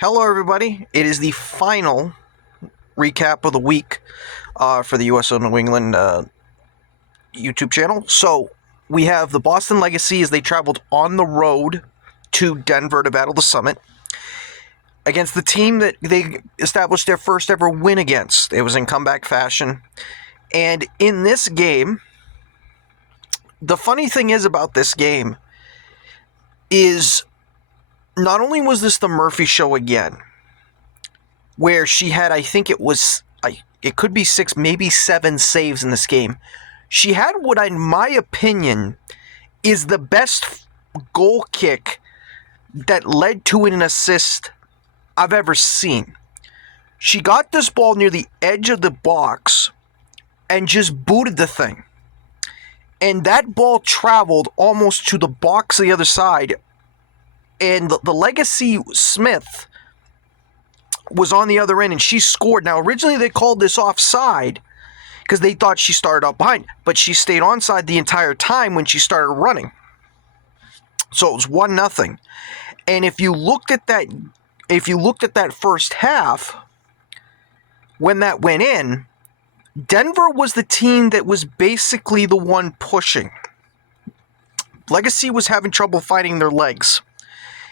Hello, everybody. It is the final recap of the week for the USO New England YouTube channel. So we have the Boston Legacy as they traveled on the road to Denver to battle the Summit against the team that they established their first ever win against. It was in comeback fashion. And in this game, the funny thing is about this game is not only was this the Murphy show again, where she had, I think it could be 6, maybe 7 saves in this game. She had what, in my opinion, is the best goal kick that led to an assist I've ever seen. She got this ball near the edge of the box and just booted the thing. And that ball traveled almost to the box the other side. And the Legacy Smith was on the other end, and she scored. Now, originally they called this offside because they thought she started up behind, but she stayed onside the entire time when she started running. So it was 1-0. And if you looked at that first half, when that went in, Denver was the team that was basically the one pushing. Legacy was having trouble finding their legs,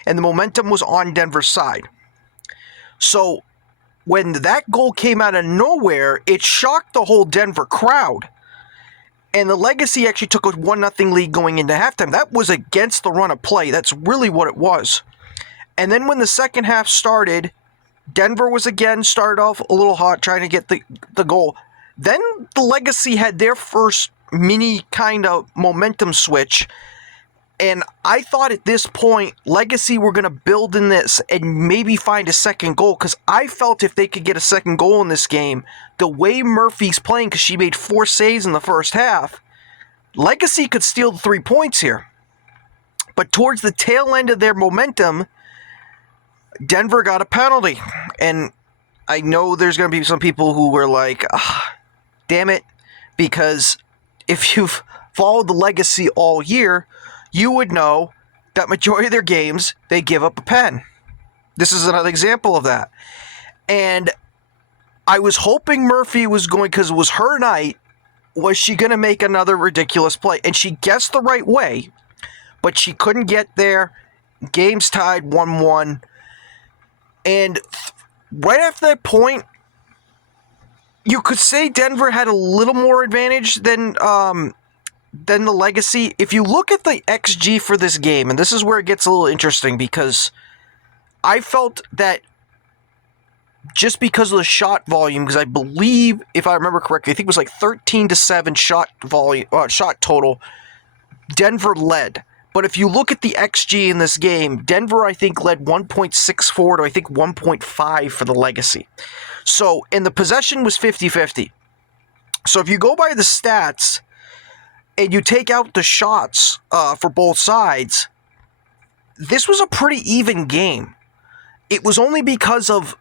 and the momentum was on Denver's side. So when that goal came out of nowhere, it shocked the whole Denver crowd. And the Legacy actually took a 1-0 lead going into halftime. That was against the run of play. That's really what it was. And then when the second half started, Denver was again started off a little hot trying to get the goal. Then the Legacy had their first mini kind of momentum switch. And I thought at this point, Legacy were going to build in this and maybe find a second goal, because I felt if they could get a second goal in this game, the way Murphy's playing, because she made 4 saves in the first half, Legacy could steal the 3 points here. But towards the tail end of their momentum, Denver got a penalty. And I know there's going to be some people who were like, damn it, because if you've followed the Legacy all year, you would know that majority of their games, they give up a pen. This is another example of that. And I was hoping Murphy was going, because it was her night, was she going to make another ridiculous play? And she guessed the right way, but she couldn't get there. Game's tied 1-1. And right after that point, you could say Denver had a little more advantage than the Legacy. If you look at the XG for this game, and this is where it gets a little interesting, because I felt that just because of the shot volume, because I believe, if I remember correctly, I think it was like 13-7 shot total, Denver led. But if you look at the XG in this game, Denver, I think, led 1.64 to, I think, 1.5 for the Legacy. So, and the possession was 50-50. So if you go by the stats, and you take out the shots for both sides, this was a pretty even game. It was only because of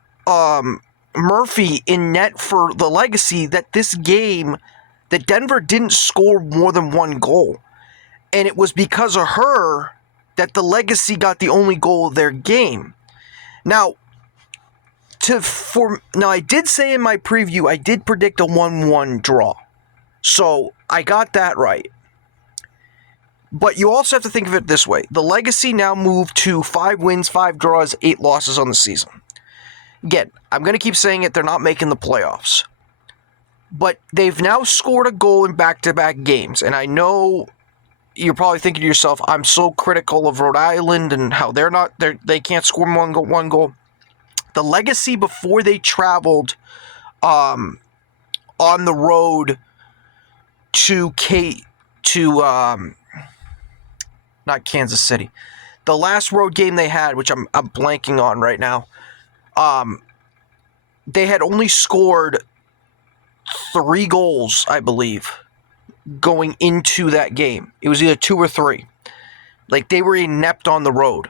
Murphy in net for the Legacy that Denver didn't score more than 1 goal. And it was because of her that the Legacy got the only goal of their game. Now, I did say in my preview, I did predict a 1-1 draw. So I got that right. But you also have to think of it this way. The Legacy now moved to 5 wins, 5 draws, 8 losses on the season. Again, I'm going to keep saying it, they're not making the playoffs. But they've now scored a goal in back-to-back games. And I know you're probably thinking to yourself, I'm so critical of Rhode Island and how they can't score one goal. The Legacy, before they traveled on the road to not Kansas City, the last road game they had, which I'm blanking on right now, they had only scored 3 goals, I believe, going into that game. It was either 2 or 3. Like, they were inept on the road.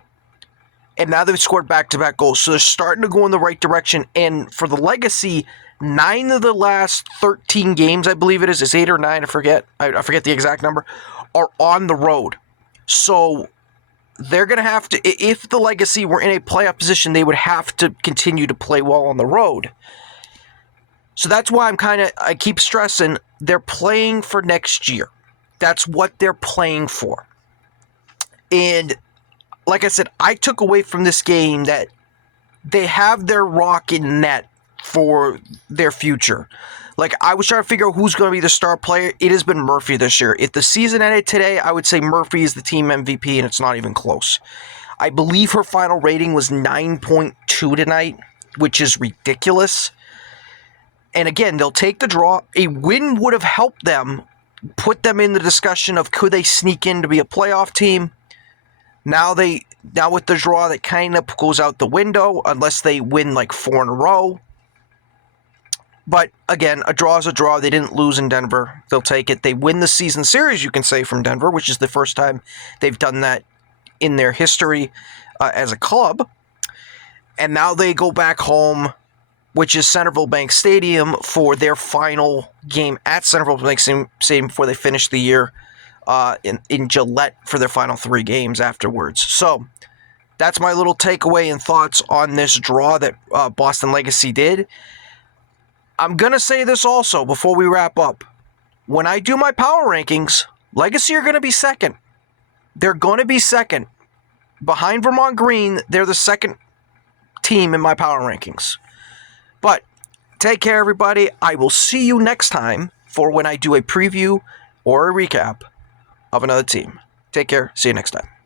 And now they've scored back-to-back goals. So they're starting to go in the right direction. And for the Legacy, 9 of the last 13 games, I believe it is, it's 8 or 9, I forget the exact number, are on the road. So they're going to have to, if the Legacy were in a playoff position, they would have to continue to play well on the road. So that's why I keep stressing they're playing for next year. That's what they're playing for. And like I said, I took away from this game that they have their rock in net for their future. Like, I was trying to figure out who's going to be the star player. It has been Murphy this year. If the season ended today, I would say Murphy is the team MVP, and it's not even close. I believe her final rating was 9.2 tonight, which is ridiculous. And again, they'll take the draw. A win would have helped them, put them in the discussion of could they sneak in to be a playoff team. Now with the draw, that kind of goes out the window unless they win like 4 in a row. But again, a draw is a draw. They didn't lose in Denver. They'll take it. They win the season series, you can say, from Denver, which is the first time they've done that in their history as a club. And now they go back home, which is Centerville Bank Stadium, for their final game at Centerville Bank Stadium before they finish the year in Gillette for their final 3 games afterwards. So that's my little takeaway and thoughts on this draw that Boston Legacy did. I'm going to say this also before we wrap up. When I do my power rankings, Legacy are going to be second. They're going to be second. Behind Vermont Green, they're the second team in my power rankings. But take care, everybody. I will see you next time for when I do a preview or a recap of another team. Take care. See you next time.